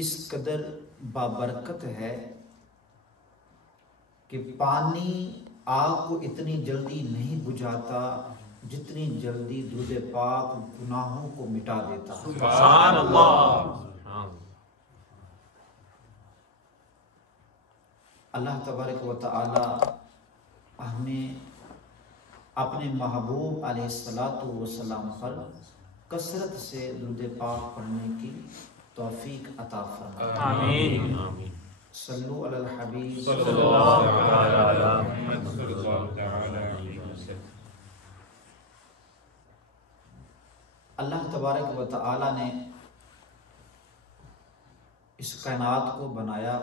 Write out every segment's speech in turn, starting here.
اس قدر بابرکت ہے کہ پانی آگ کو اتنی جلدی نہیں بجھاتا جتنی جلدی درود پاک گناہوں کو مٹا دیتا. سبحان اللہ. اللہ تبارک و تعالی ہمیں اپنے محبوب علیہ الصلاۃ والسلام پر کثرت سے درود پاک پڑھنے کی توفیق عطا فرمائے. آمین آمین. صلو علی الحبیب صلی اللہ علیہ محمد صلی اللہ علیہ وسلم. اللہ تبارک و تعالی نے اس کائنات کو بنایا.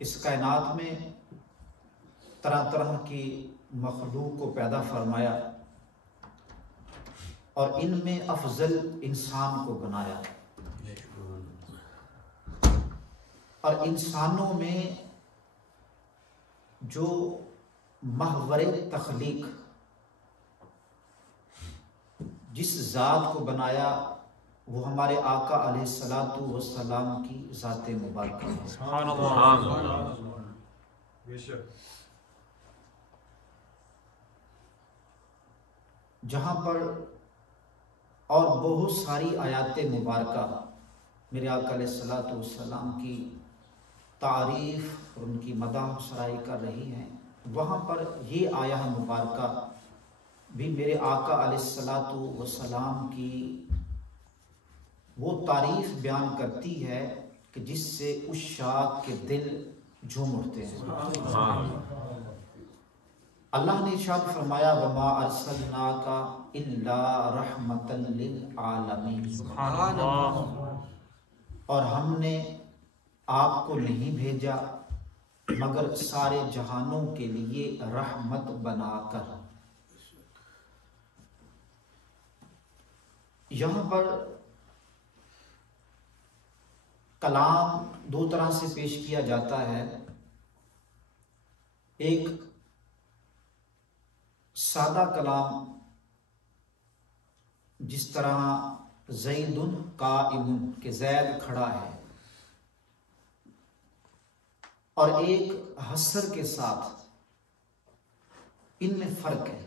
اس کائنات میں طرح طرح کی مخلوق کو پیدا فرمایا اور ان میں افضل انسان کو بنایا. اور انسانوں میں جو محور تخلیق جس ذات کو بنایا وہ ہمارے آقا علیہ الصلاۃ والسلام کی ذات مبارکہ ہے. سبحان اللہ. جہاں پر اور بہت ساری آیات مبارکہ میرے آقا علیہ الصلاۃ والسلام کی تعریف اور ان کی مدح و سرائی کر رہی ہیں، وہاں پر یہ آیہ مبارکہ بھی میرے آقا علیہ الصلاۃ والسلام کی وہ تعریف بیان کرتی ہے کہ جس سے عشاق کے دل جھوم اٹھتے ہیں. اللہ نے ارشاد فرمایا وما ارسلناک الا رحمتا للعالمین. سبحان اللہ. اور ہم نے آپ کو نہیں بھیجا مگر سارے جہانوں کے لیے رحمت بنا کر. یہاں پر کلام دو طرح سے پیش کیا جاتا ہے. ایک سادہ کلام جس طرح زید قائم کہ زید کھڑا ہے، اور ایک حسر کے ساتھ. ان میں فرق ہے.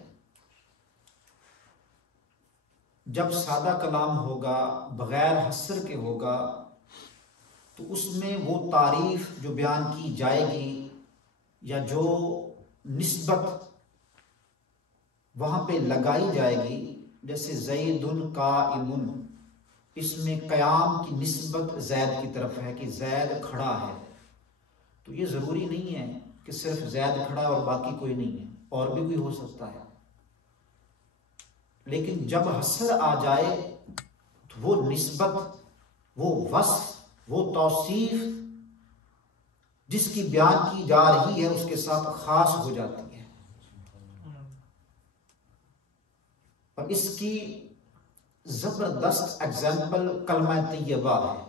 جب سادہ کلام ہوگا بغیر حسر کے ہوگا تو اس میں وہ تعریف جو بیان کی جائے گی یا جو نسبت وہاں پہ لگائی جائے گی، جیسے زید قائم، اس میں قیام کی نسبت زید کی طرف ہے کہ زید کھڑا ہے. تو یہ ضروری نہیں ہے کہ صرف زید کھڑا اور باقی کوئی نہیں ہے، اور بھی کوئی ہو سکتا ہے. لیکن جب حسر آ جائے تو وہ نسبت، وہ وصف، وہ توصیف جس کی بیان کی جا رہی ہے اس کے ساتھ خاص ہو جاتی ہے. اور اس کی زبردست ایگزامپل کلمہ طیبہ ہے.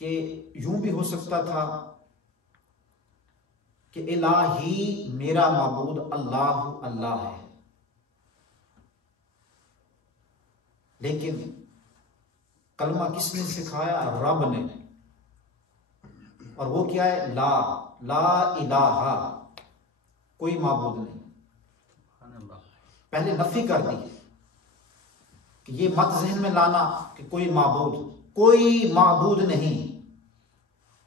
کہ یوں بھی ہو سکتا تھا کہ الہی میرا معبود اللہ اللہ ہے، لیکن کلمہ کس نے سکھایا؟ رب نے. اور وہ کیا ہے؟ لا الہ، کوئی معبود نہیں. پہلے نفی کر دی کہ یہ مت ذہن میں لانا کہ کوئی معبود نہیں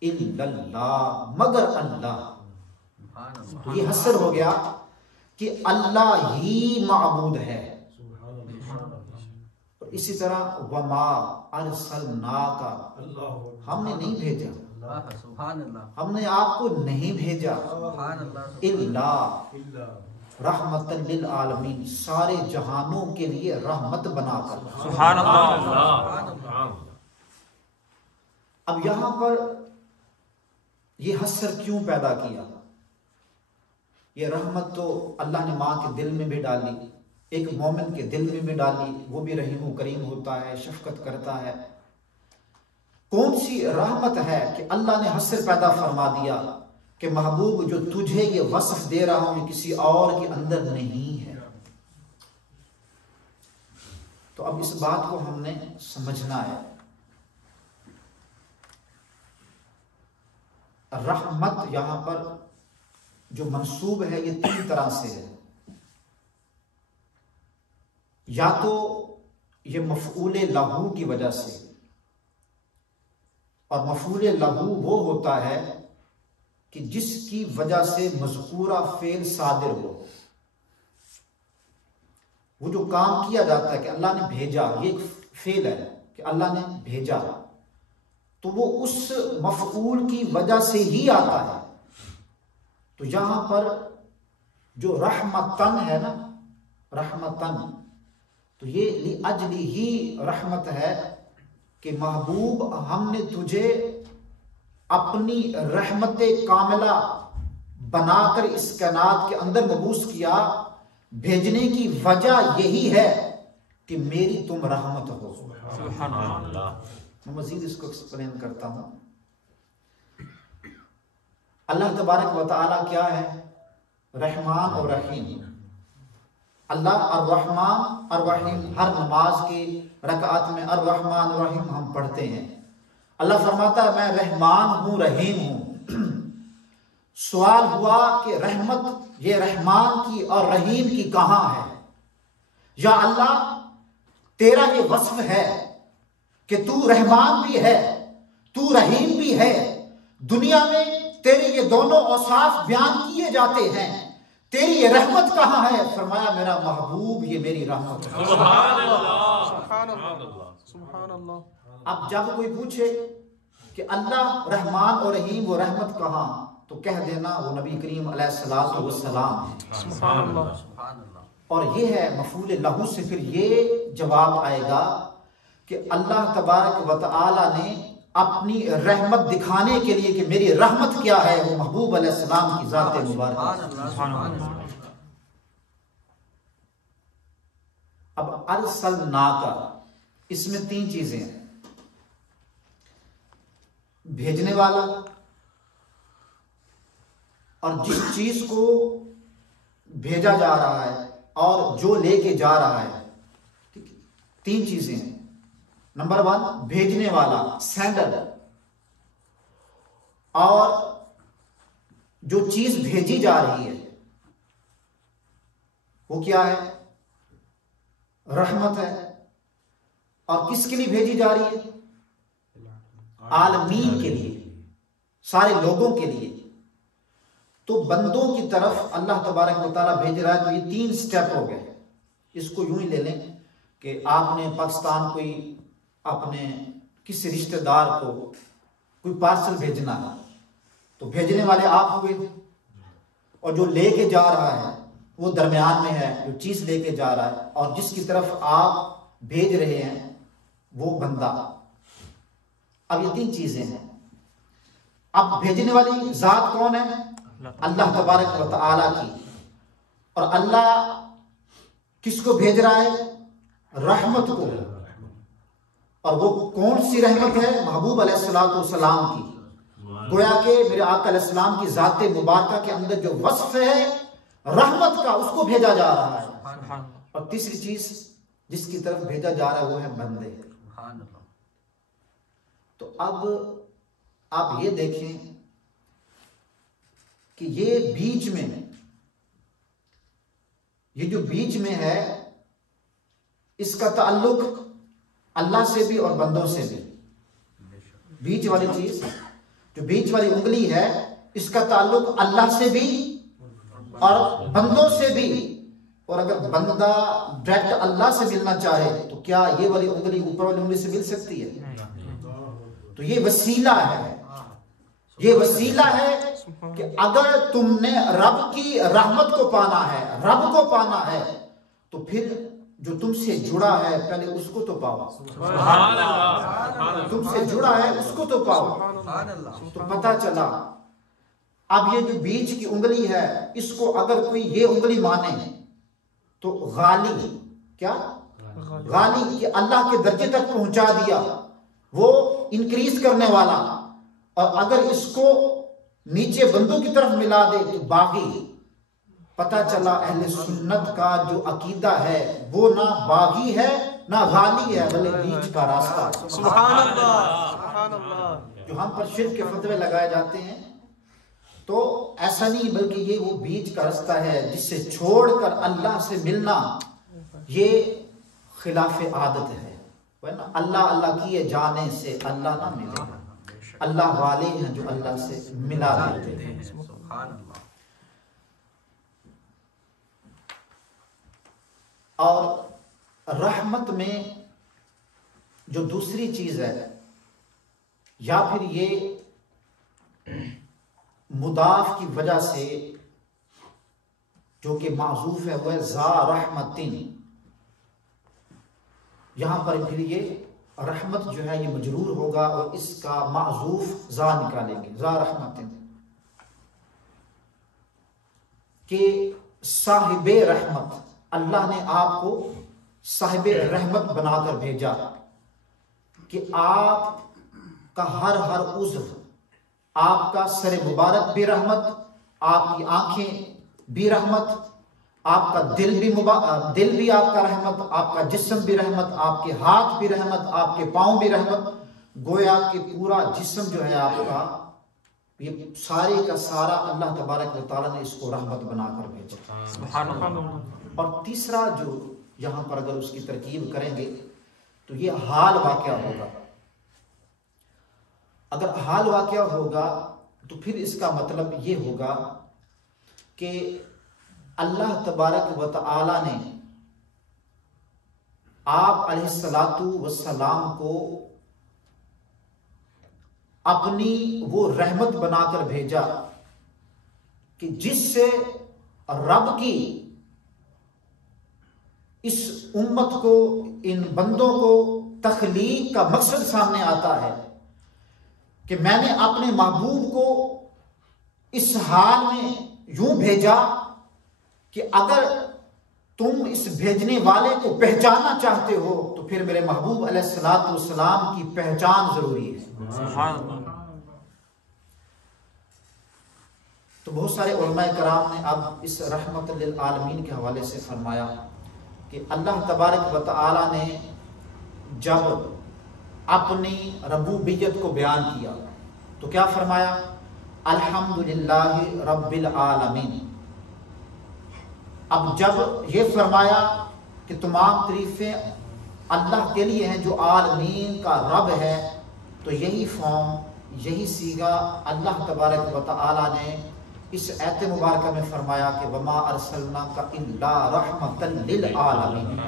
الا اللہ، مگر اللہ. تو یہ حسر ہو گیا کہ اللہ ہی معبود ہے. اسی طرح وما ارسلناک، ہم نے نہیں بھیجا، ہم نے آپ کو نہیں بھیجا الا رحمت للعالمین، سارے جہانوں کے لیے رحمت بنا کر. سبحان اللہ. اب یہاں پر یہ حسر کیوں پیدا کیا؟ یہ رحمت تو اللہ نے ماں کے دل میں بھی ڈالی، ایک مومن کے دل میں بھی ڈالی. وہ بھی رحیم و کریم ہوتا ہے، شفقت کرتا ہے. کون سی رحمت ہے کہ اللہ نے حسر پیدا فرما دیا کہ محبوب جو تجھے یہ وصف دے رہا ہوں یہ کسی اور کے اندر نہیں ہے. تو اب اس بات کو ہم نے سمجھنا ہے. رحمت یہاں پر جو منصوب ہے یہ 3 طرح سے ہے. یا تو یہ مفعول لہو کی وجہ سے، اور مفعول لہو وہ ہوتا ہے کہ جس کی وجہ سے مذکورہ فعل صادر ہو. وہ جو کام کیا جاتا ہے کہ اللہ نے بھیجا، یہ ایک فعل ہے کہ اللہ نے بھیجا، تو وہ اس مفعول کی وجہ سے ہی آتا ہے. تو یہاں پر جو رحمتن ہے نا، رحمتن، تو یہ لأجلی ہی رحمت ہے کہ محبوب ہم نے تجھے اپنی رحمت کاملہ بنا کر اس کائنات کے اندر مبعوث کیا. بھیجنے کی وجہ یہی ہے کہ میری تم رحمت ہو. سبحان اللہ. میں مزید اس کو ایکسپلین کرتا ہوں. اللہ تبارک و تعالی کیا ہے؟ رحمان اور رحیم. اللہ الرحمن الرحیم، ہر نماز کی رکعت میں الرحمن الرحیم ہم پڑھتے ہیں. اللہ فرماتا ہے میں رحمان ہوں، رحیم ہوں. سوال ہوا کہ رحمت یہ رحمان کی اور رحیم کی کہاں ہے؟ یا اللہ تیرا یہ وصف ہے کہ تو رحمان بھی ہے، تو رحیم بھی ہے، دنیا میں تیرے یہ دونوں اوصاف بیان کیے جاتے ہیں، تیری یہ رحمت کہاں ہے؟ فرمایا میرا محبوب یہ میری رحمت ہے. سبحان اللہ. سبحان اللہ. سبحان اللہ. اب جب کوئی پوچھے کہ اللہ رحمان اور رحیم وہ رحمت کہاں، تو کہہ دینا وہ نبی کریم علیہ الصلوۃ والسلام ہے. سبحان اللہ. اور یہ ہے مفعول لہو سے پھر یہ جواب آئے گا کہ اللہ تبارک و تعالی نے اپنی رحمت دکھانے کے لیے کہ میری رحمت کیا ہے، وہ محبوب علیہ السلام کی ذات مبارکہ. اب ارسلناک، اس میں 3 چیزیں ہیں. بھیجنے والا، اور جس چیز کو بھیجا جا رہا ہے، اور جو لے کے جا رہا ہے. 3 چیزیں ہیں. نمبر 1 بھیجنے والا، سینڈر، اور جو چیز بھیجی جا رہی ہے وہ کیا ہے؟ رحمت ہے. اور کس کے لیے بھیجی جا رہی ہے؟ عالمین کے لیے، سارے لوگوں کے لیے. تو بندوں کی طرف اللہ تبارک و تعالیٰ بھیج رہا ہے. تو یہ 3 سٹیپ ہو گئے. اس کو یوں ہی لے لیں کہ آپ نے پاکستان کوئی اپنے کسی رشتہ دار کو کوئی پارسل بھیجنا ہے، تو بھیجنے والے آپ ہوئے، اور جو لے کے جا رہا ہے وہ درمیان میں ہے، جو چیز لے کے جا رہا ہے، اور جس کی طرف آپ بھیج رہے ہیں وہ بندہ. اب یہ 3 چیزیں ہیں. اب بھیجنے والی ذات کون ہے؟ اللہ تبارک و تعالی کی. اور اللہ کس کو بھیج رہا ہے؟ رحمت کو. اور وہ کون سی رحمت ہے؟ محبوب علیہ الصلوۃ والسلام کی. گویا کہ میرے آقا علیہ السلام کی ذات مبارکہ کے اندر جو وصف ہے رحمت کا، اس کو بھیجا جا رہا ہے. اور تیسری چیز جس کی طرف بھیجا جا رہا ہے وہ ہے بندے. تو اب آپ یہ دیکھیں کہ یہ بیچ میں، یہ جو بیچ میں ہے، اس کا تعلق اللہ سے بھی اور بندوں سے بھی. بیچ والی چیز، جو بیچ والی انگلی ہے، اس کا تعلق اللہ سے بھی اور بندوں سے بھی. اور اگر بندہ ڈائریکٹ اللہ سے ملنا چاہے تو کیا یہ والی انگلی اوپر والی انگلی سے مل سکتی ہے؟ تو یہ وسیلہ ہے. یہ وسیلہ ہے کہ اگر تم نے رب کی رحمت کو پانا ہے، رب کو پانا ہے، تو پھر جو تم سے جڑا ہے پہلے اس کو تو پاؤ. تم سے جڑا ہے اس کو تو پاؤ. تو پتہ چلا اب یہ جو بیچ کی انگلی ہے، اس کو اگر کوئی یہ انگلی مانے تو غالی، کیا غالی، کہ اللہ کے درجے تک پہنچا دیا، وہ انکریز کرنے والا. اور اگر اس کو نیچے بندوں کی طرف ملا دے تو باغی. پتہ چلا اہل سنت کا جو عقیدہ ہے وہ نہ باغی ہے نہ غالی ہے بلکہ بیچ کا راستہ. سبحان اللہ سبحان اللہ. جو ہم پر شرک کے فتوے لگائے جاتے ہیں تو ایسا نہیں بلکہ یہ وہ بیچ کا راستہ ہے جس سے چھوڑ کر اللہ سے ملنا یہ خلاف عادت ہے. اللہ اللہ کیے جانے سے اللہ نہ ملے. اللہ والے ہیں جو اللہ سے ملا دیتے ہیں. سبحان اللہ. اور رحمت میں جو دوسری چیز ہے یا پھر یہ مضاف کی وجہ سے جو کہ معذوف ہے وہ ہے ذا رحمتن. یہاں پر پھر یہ رحمت جو ہے یہ مجرور ہوگا اور اس کا معذوف ذا نکالیں گے. ذا رحمتن کہ صاحب رحمت. اللہ نے آپ کو صاحب رحمت بنا کر بھیجا کہ آپ کا ہر عضو، آپ کا سر مبارک بھی رحمت، آپ کی آنکھیں بھی رحمت، آپ کا دل بھی آپ کا رحمت، آپ کا جسم بھی رحمت، آپ کے ہاتھ بھی رحمت، آپ کے پاؤں بھی رحمت. گویا کہ پورا جسم جو ہے آپ کا یہ سارے کا سارا اللہ تبارک و تعالیٰ نے اس کو رحمت بنا کر بھیجا. سبحان اللہ. اور تیسرا جو یہاں پر اگر اس کی ترکیب کریں گے تو یہ حال واقعہ ہوگا. اگر حال واقعہ ہوگا تو پھر اس کا مطلب یہ ہوگا کہ اللہ تبارک و تعالی نے آپ علیہ الصلاۃ والسلام کو اپنی وہ رحمت بنا کر بھیجا کہ جس سے رب کی اس امت کو، ان بندوں کو تخلیق کا مقصد سامنے آتا ہے کہ میں نے اپنے محبوب کو اس حال میں یوں بھیجا کہ اگر تم اس بھیجنے والے کو پہچاننا چاہتے ہو تو پھر میرے محبوب علیہ الصلوۃ والسلام کی پہچان ضروری ہے. تو بہت سارے علماء کرام نے اب اس رحمت للعالمین کے حوالے سے فرمایا کہ اللہ تبارک و تعالی نے جب اپنی ربوبیت کو بیان کیا تو کیا فرمایا؟ الحمدللہ رب العالمین. اب جب یہ فرمایا کہ تمام تعریفیں اللہ کے لیے ہیں جو عالمین کا رب ہے، تو یہی فارم، یہی صیغہ اللہ تبارک و تعالی نے اس آیت مبارکہ میں فرمایا کہ وما ارسلناک الا رحمتا للعالمین.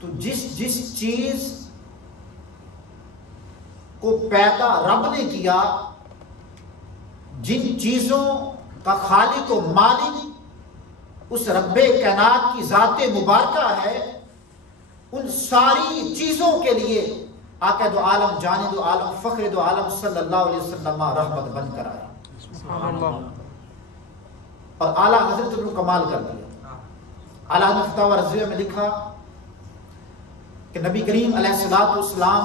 تو جس چیز کو پیدا رب نے کیا، جن چیزوں کا خالق و مالک اس رب کائنات کی ذات مبارکہ ہے، ان ساری چیزوں کے لیے آقا دو عالم، جان دو عالم، فخر دو عالم صلی اللہ علیہ وسلم رحمت بن کر آیا اور اعلیٰ حضرت نے کمال کر دیا. اعلیٰ حضرت فتاوی رضویہ میں لکھا کہ نبی کریم علیہ الصلوۃ والسلام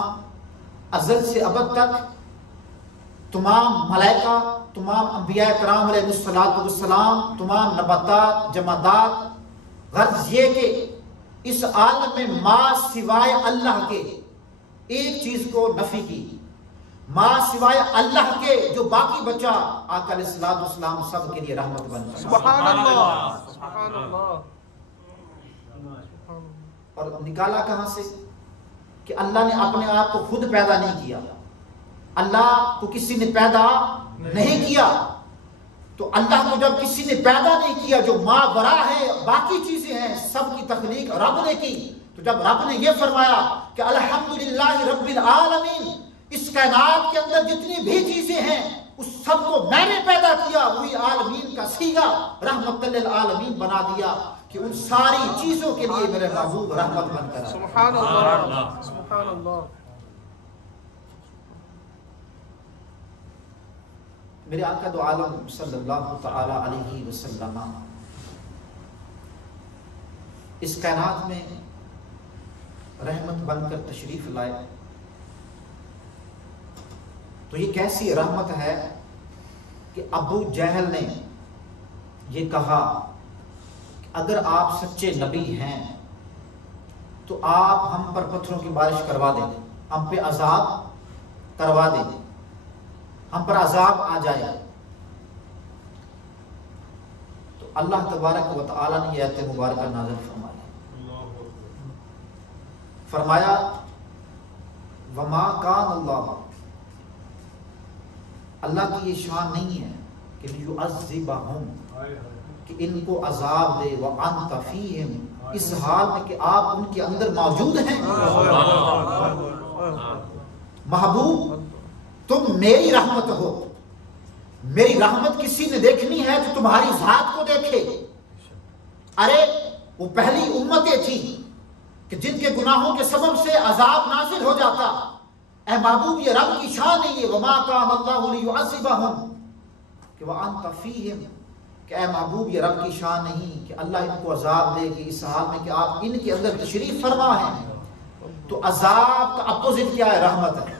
ازل سے ابد تک تمام ملائکہ، تمام انبیاء کرام علیہ الصلوۃ والسلام، تمام نباتات، جمادات، غرض یہ کہ اس عالم میں ما سوائے اللہ کے ایک چیز کو نفی کی، ما سوائے اللہ کے جو باقی بچا آقا علیہ الصلوۃ والسلام سب کے لیے رحمت بن گیا. سبحان اللہ سبحان اللہ. اور نکالا کہاں سے؟ کہ اللہ نے اپنے آپ کو خود پیدا نہیں کیا، اللہ کو کسی نے پیدا نہیں کیا. تو اللہ کو جب کسی نے پیدا نہیں کیا، جو ما برا ہے، باقی چیزیں ہیں، سب کی تخلیق رب نے کی. تو جب رب نے یہ فرمایا کہ الحمدللہ رب العالمین، اس کائنات کے اندر جتنی بھی چیزیں ہیں اس سب کو میں نے پیدا کیا، وہی عالمین کا صیغہ رحمت للعالمین بنا دیا کہ ان ساری چیزوں کے لیے میرے محبوب رحمت بن کر آئے. سبحان اللہ سبحان اللہ. میرے آقا دو عالم صلی اللہ تعالی علیہ وسلم اس کائنات میں رحمت بن کر تشریف لائے. تو یہ کیسی رحمت ہے کہ ابو جہل نے یہ کہا کہ اگر آپ سچے نبی ہیں تو آپ ہم پر پتھروں کی بارش کروا دیں، ہم پہ عذاب کروا دیں، ہم پر عذاب آ جائے. تو اللہ تبارک و تعالی نے یہ آیت مبارکہ نازل فرمایا وما کان اللہ، اللہ کی یہ شان نہیں ہے کہ لیعذبہم، کہ ان کو عذاب دے، وانت فیہم، اس حال میں کہ آپ ان کے اندر موجود ہیں. محبوب تم میری رحمت ہو، میری رحمت کسی نے دیکھنی ہے تو تمہاری ذات کو دیکھے. ارے وہ پہلی امتیں تھیں کہ جن کے گناہوں کے سبب سے عذاب نازل ہو جاتا. اے محبوب یہ رب کی شان ہے، یہ وما کان اللہ لیعذبہم کہ وانت فیہم، کہ اے محبوب یہ رب کی شان نہیں کہ اللہ ان کو عذاب دے کہ اس حال میں کہ آپ ان کے اندر تشریف فرما ہیں. تو عذاب کا اپوزٹ کیا ہے؟ رحمت ہے.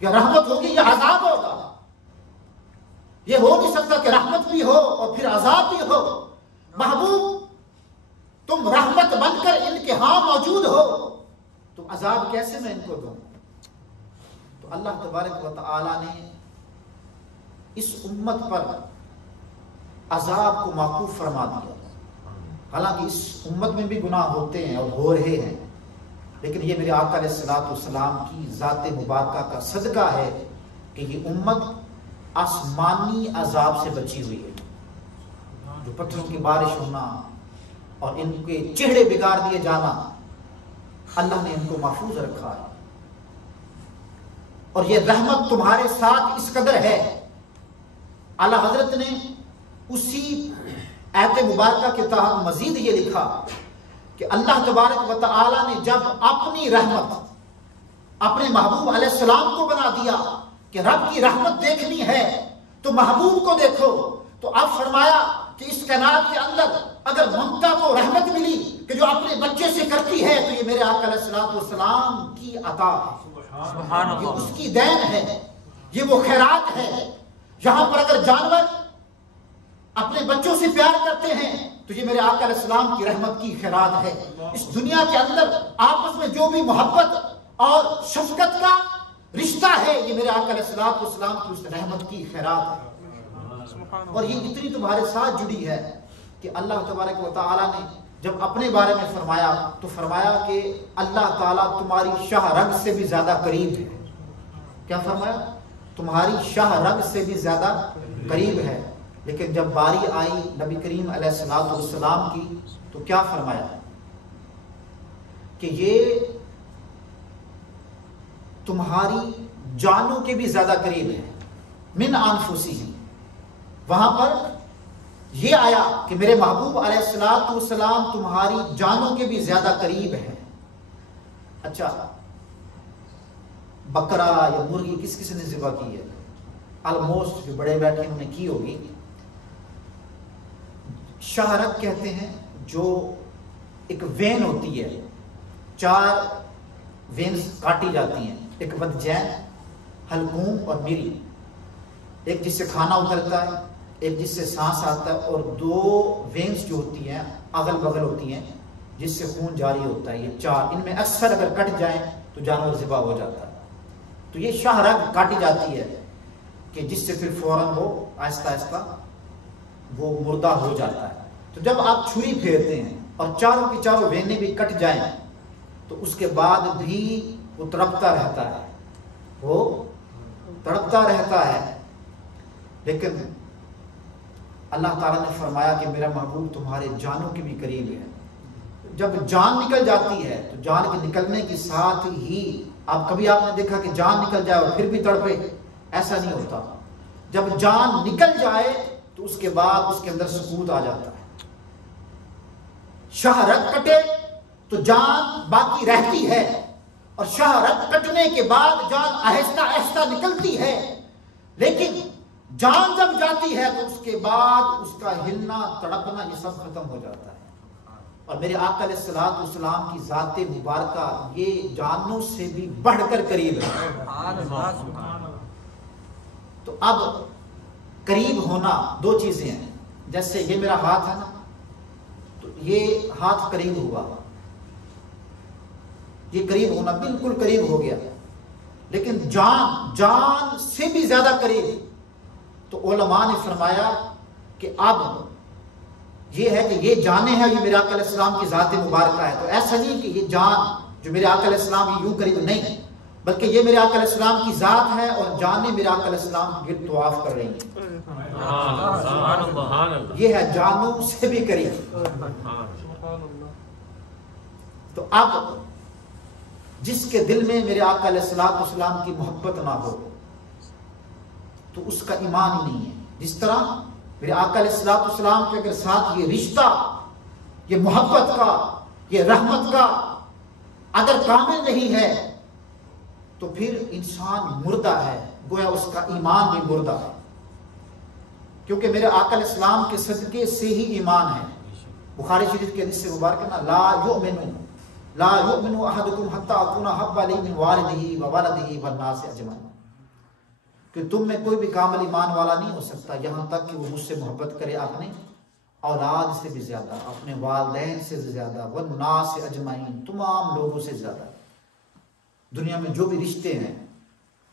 یا رحمت ہوگی یا عذاب ہوگا. یہ ہو نہیں سکتا کہ رحمت بھی ہو اور پھر عذاب بھی ہو. محبوب تم رحمت بن کر ان کے ہاں موجود ہو تو عذاب کیسے میں ان کو دوں؟ تو اللہ تبارک و تعالی نے اس امت پر عذاب کو موقوف فرما دیا. حالانکہ اس امت میں بھی گناہ ہوتے ہیں اور ہو رہے ہیں، لیکن یہ میرے آقا علیہ الصلوۃ والسلام کی ذات مبارکہ کا صدقہ ہے کہ یہ امت آسمانی عذاب سے بچی ہوئی ہے. جو پتھروں کی بارش ہونا اور ان کے چہرے بگاڑ دیے جانا، اللہ نے ان کو محفوظ رکھا ہے. اور یہ رحمت تمہارے ساتھ اس قدر ہے، اعلی حضرت نے اسی آیت مبارکہ کے تحت مزید یہ لکھا کہ اللہ تبارک و تعالی نے جب اپنی رحمت اپنے محبوب علیہ السلام کو بنا دیا کہ رب کی رحمت دیکھنی ہے تو محبوب کو دیکھو، تو اب فرمایا کہ اس کائنات کے اندر اگر ممتا کو رحمت ملی کہ جو اپنے بچے سے کرتی ہے تو یہ میرے آقا علیہ الصلوۃ والسلام کی عطا ہے، یہ اس کی دین ہے، یہ وہ خیرات ہے. یہاں پر اگر جانور اپنے بچوں سے پیار کرتے ہیں تو یہ میرے آقا علیہ السلام کی رحمت کی خیرات ہے. اس دنیا کے اندر آپس میں جو بھی محبت اور شفقت کا رشتہ ہے یہ میرے آقا علیہ السلام کی اس رحمت کی خیرات ہے. اور یہ اتنی تمہارے ساتھ جڑی ہے کہ اللہ تبارک و تعالی نے جب اپنے بارے میں فرمایا تو فرمایا کہ اللہ تعالیٰ تمہاری شاہ رگ سے بھی زیادہ قریب ہے. کیا فرمایا؟ تمہاری شاہ رگ سے بھی زیادہ قریب ہے. لیکن جب باری آئی نبی کریم علیہ الصلوۃ والسلام کی تو کیا فرمایا کہ یہ تمہاری جانوں کے بھی زیادہ قریب ہے. من انفسہم، وہاں پر یہ آیا کہ میرے محبوب علیہ الصلوۃ والسلام تمہاری جانوں کے بھی زیادہ قریب ہے. اچھا بکرا یا مرغی کس نے ذبح کی ہے؟ آلموسٹ جو بڑے بیٹھے انہوں نے کی ہوگی. شاہرگ کہتے ہیں جو ایک وین ہوتی ہے، 4 وینز کاٹی جاتی ہیں، ایک بدجین، حلقوم اور میری. ایک جس سے کھانا اترتا ہے، ایک جس سے سانس آتا ہے، اور 2 وینز جو ہوتی ہیں اگل بغل ہوتی ہیں جس سے خون جاری ہوتا ہے. یہ 4 ان میں اکثر اگر کٹ جائیں تو جانور ذبح ہو جاتا ہے. تو یہ شاہ رگ کاٹی جاتی ہے کہ جس سے پھر فوراً وہ آہستہ آہستہ وہ مردہ ہو جاتا ہے. تو جب آپ چھری پھیرتے ہیں اور چاروں کی چاروں وینیں بھی کٹ جائیں تو اس کے بعد بھی وہ تڑپتا رہتا ہے، وہ تڑپتا رہتا ہے. لیکن اللہ تعالیٰ نے فرمایا کہ میرا محبوب تمہارے جانوں کے بھی قریب ہے. جب جان نکل جاتی ہے تو جان کے نکلنے کے ساتھ ہی آپ نے دیکھا کہ جان نکل جائے اور پھر بھی تڑپے؟ ایسا نہیں ہوتا. جب جان نکل جائے تو اس کے بعد اس کے اندر سکوت آ جاتا ہے. شاہ رگ کٹے تو جان باقی رہتی ہے، اور شاہ رگ کٹنے کے بعد جان آہستہ آہستہ نکلتی ہے. لیکن جان جب جاتی ہے تو اس کے بعد اس کا ہلنا تڑپنا یہ سب ختم ہو جاتا ہے. اور میرے آقا علیہ الصلوۃ والسلام کی ذات مبارکہ یہ جانوں سے بھی بڑھ کر قریب ہے. تو اب قریب ہونا 2 چیزیں ہیں. جیسے یہ میرا ہاتھ ہے نا، تو یہ ہاتھ قریب ہوا، یہ قریب ہونا بالکل قریب ہو گیا، لیکن جان سے بھی زیادہ قریب. تو علماء نے فرمایا کہ اب یہ ہے کہ یہ جانیں ہیں، یہ میرے آقا علیہ السلام کی ذات مبارکہ ہے. تو ایسا نہیں کہ یہ جان جو میرے آقا علیہ السلام یہ یوں قریب نہیں، بلکہ یہ میرے آقا علیہ السلام کی ذات ہے اور جانیں میرے آقا علیہ السلام کی گرد طواف کر رہی ہیں. یہ ہے جانوں سے بھی قریب. تو اب جس کے دل میں میرے آقا علیہ السلام کی محبت نہ ہو تو اس کا ایمان ہی نہیں ہے. جس طرح میرے آقا علیہ السلام کے اگر ساتھ یہ رشتہ، یہ محبت کا، یہ رحمت کا اگر کامل نہیں ہے تو پھر انسان مردہ ہے، گویا اس کا ایمان بھی مردہ ہے. کیونکہ میرے آقا علیہ السلام کے صدقے سے ہی ایمان ہے. بخاری شریف کے حدیث سے مبارکہ نا لا یؤمن احدکم حتی اکون احب الیہ من والدہ وولدہ والناس اجمعین، کہ تم میں کوئی بھی کامل ایمان والا نہیں ہو سکتا یہاں تک کہ وہ مجھ سے محبت کرے اپنے اولاد سے بھی زیادہ، اپنے والدین سے زیادہ، والناس اجمعین، تمام لوگوں سے زیادہ. دنیا میں جو بھی رشتے ہیں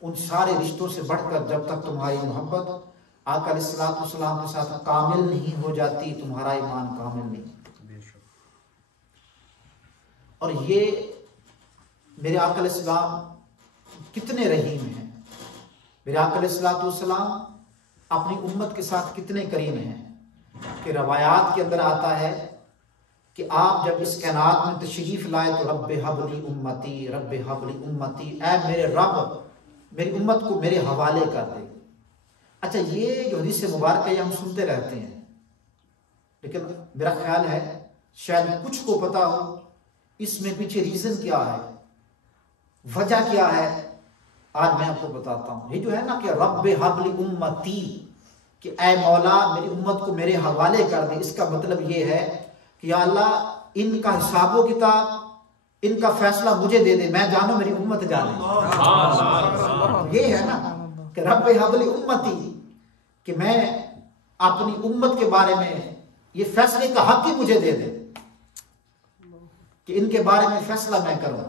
ان سارے رشتوں سے بڑھ کر جب تک تمہاری محبت آقا علیہ السلام کے ساتھ کامل نہیں ہو جاتی تمہارا ایمان کامل نہیں. اور یہ میرے آقا علیہ السلام کتنے رحیم ہیں. میرے آقا علیہ السلام اپنی امت کے ساتھ کتنے کریم ہیں کہ روایات کے اندر آتا ہے کہ آپ جب اس کائنات میں تشریف لائے تو رب حبلی امتی، رب حبلی امتی، اے میرے رب میری امت کو میرے حوالے کر دے. اچھا یہ جو حدیث مبارکہ ہے یہ ہم سنتے رہتے ہیں، لیکن میرا خیال ہے شاید کچھ کو پتا ہو اس میں پیچھے ریزن کیا ہے، وجہ کیا ہے. آج میں آپ کو بتاتا ہوں. یہ جو ہے نا کہ رب حبلی امتی، کہ اے مولا میری امت کو میرے حوالے کر دے، اس کا مطلب یہ ہے کہ یا اللہ ان کا حساب و کتاب، ان کا فیصلہ مجھے دے دے، میں جانوں میری امت جانے. یہ ہے نا کہ رب حبلی امتی، کہ میں اپنی امت کے بارے میں یہ فیصلے کا حق ہی مجھے دے دے کہ ان کے بارے میں فیصلہ میں کروں.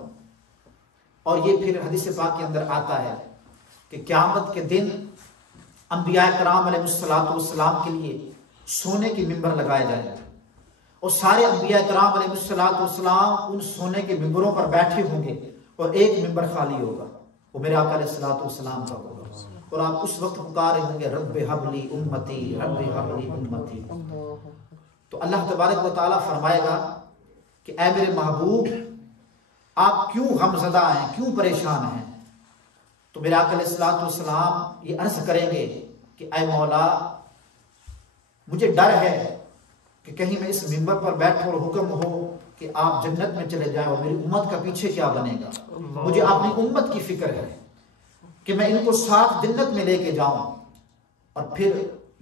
اور یہ پھر حدیث پاک کے اندر آتا ہے کہ قیامت کے دن انبیاء کرام علیہ السلام کے لیے سونے کی ممبر لگائے جائیں گے اور سارے انبیاء کرام علیہ السلام ان سونے کے ممبروں پر بیٹھے ہوں گے اور ایک ممبر خالی ہوگا، وہ میرے آقا علیہ السلام کا ہوگا. اور آپ اس وقت پکارے ہوں گے رب حبلی امتی، رب حبلی امتی. تو اللہ تبارک و تعالیٰ فرمائے گا کہ اے میرے محبوب آپ کیوں غمزدہ ہیں، کیوں پریشان ہیں. تو میرے آقا علیہ السلام یہ عرض کریں گے کہ اے مولا مجھے ڈر ہے کہ کہیں میں اس منبر پر بیٹھوں اور حکم ہو کہ آپ جنت میں چلے جائیں اور میری امت کا پیچھے کیا بنے گا. مجھے اپنی امت کی فکر ہے کہ میں ان کو ساتھ جنت میں لے کے جاؤں اور پھر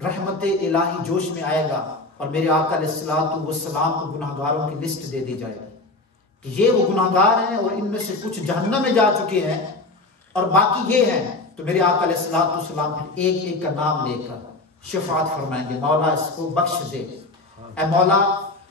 رحمت الہی جوش میں آئے گا اور میرے آقا علیہ السلام کو گناہگاروں کی لسٹ دے دی جائے گی کہ یہ وہ گناہگار ہیں اور ان میں سے کچھ جہنم میں جا چکے ہیں اور باقی یہ ہیں. تو میرے آقا علیہ السلام پھر ایک ایک کا نام لے کر شفاعت فرمائیں گے، مولا اس کو بخش دے. اے مولا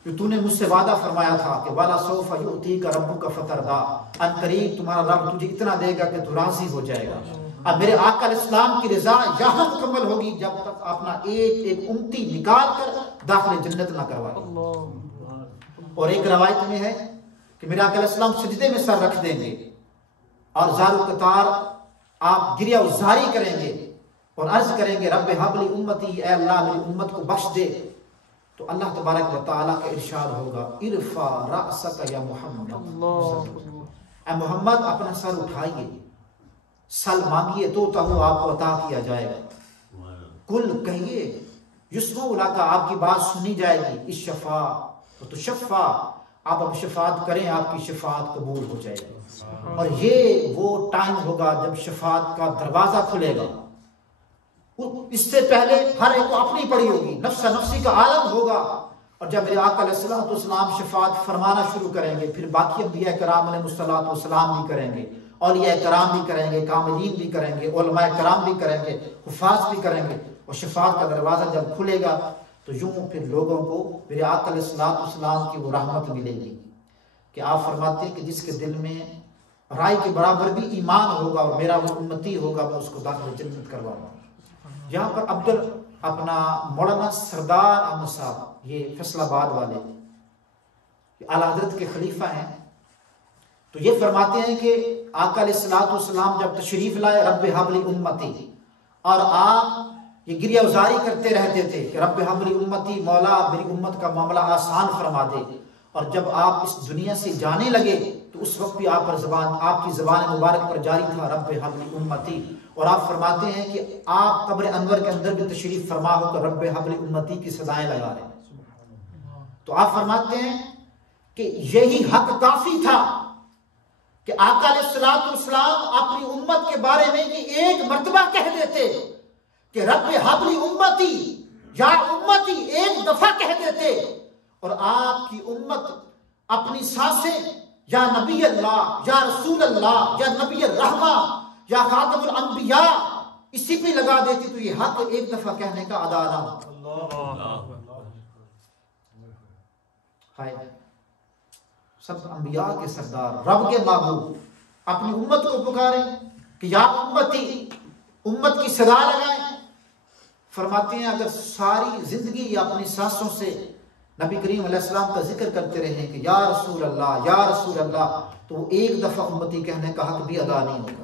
جو تو نے مجھ سے وعدہ فرمایا تھا کہ والا سوف یؤتیک ربک فترضی، ان قریب تمہارا رب تجھے اتنا دے گا کہ تو راضی ہو جائے گا. اب میرے آقا علیہ السلام کی رضا یہاں مکمل ہوگی جب تک اپنا ایک ایک امتی نکال کر داخل جنت نہ کروائے. اور ایک روایت میں ہے کہ میرے آقا علیہ السلام سجدے میں سر رکھ دیں گے اور زار و قطار آپ گریہ و زاری کریں گے اور عرض کریں گے رب حبلی امتی، اے اللہ میری امت کو بخش دے. تو اللہ تبارک و تعالیٰ کا ارشاد ہوگا ارفع رأسک یا محمد، اے محمد اپنا سر اٹھائیے، سل مانگیے تو تمہیں آپ کو عطا کیا جائے گا. کل کہیے یسمع لک، آپ کی بات سنی جائے گی. الشفاع وتشفع، آپ اب شفاعت کریں آپ کی شفاعت قبول ہو جائے گی. اور یہ وہ ٹائم ہوگا جب شفاعت کا دروازہ کھلے گا. اس سے پہلے ہر ایک کو اپنی پڑی ہوگی، نفس نفسی کا عالم ہوگا. اور جب میرے آقا علیہ السلام شفاعت فرمانا شروع کریں گے پھر باقی انبیاء کرام علیہ السلام بھی کریں گے، اولیاء کرام بھی کریں گے، کاملین بھی کریں گے، علماء کرام بھی کریں گے، حفاظ بھی کریں گے. اور شفاعت کا دروازہ جب کھلے گا تو یوں پھر لوگوں کو میرے آقا علیہ السلام کی وہ رحمت ملے گی کہ آپ فرماتے ہیں کہ جس کے دل میں رائے کے برابر بھی ایمان ہوگا اور میرا وہ امتی ہوگا، میں اس کو داخل جنت کرواؤں گا۔ یہاں پر اپنا مولانا سردار احمد صاحب، یہ فیصل آباد والے اعلیٰ حضرت کے خلیفہ ہیں، تو یہ فرماتے ہیں کہ آقا علیہ الصلوۃ والسلام جب تشریف لائے رب ہب لی امتی، اور آپ یہ گریہ وزاری کرتے رہتے تھے کہ رب ہب لی امتی، مولا میری امت کا معاملہ آسان فرما دے، اور جب آپ اس دنیا سے جانے لگے تو اس وقت بھی آپ کی زبان مبارک پر جاری تھا رب ہب لی امتی، اور آپ فرماتے ہیں کہ آپ قبر انور کے اندر بھی تشریف فرما ہو کر رب ہب لی امتی کی صدائیں لگا رہے ہیں۔ تو آپ فرماتے ہیں کہ یہی حق کافی تھا کہ آقا علیہ الصلوۃ والسلام اپنی امت کے بارے میں یہ ایک مرتبہ کہہ دیتے کہ رب ہب لی امتی، یا امتی ایک دفعہ کہہ دیتے، اور آپ کی امت اپنی سانسیں یا نبی اللہ یا رسول اللہ یا نبی الرحمہ یا خاتم الانبیاء اسی پہ لگا دیتی، تو یہ حق ایک دفعہ کہنے کا ادا نہ ہوتا۔ ہائے، سب انبیاء کے سردار، رب کے محبوب اپنی امت کو پکاریں کہ یا امتی، امت کی صدا لگائیں۔ فرماتے ہیں اگر ساری زندگی یا اپنی سانسوں سے نبی کریم علیہ السلام کا ذکر کرتے رہے کہ یا رسول اللہ یا رسول اللہ، تو وہ ایک دفعہ امتی کہنے کا حق بھی ادا نہیں ہوگا۔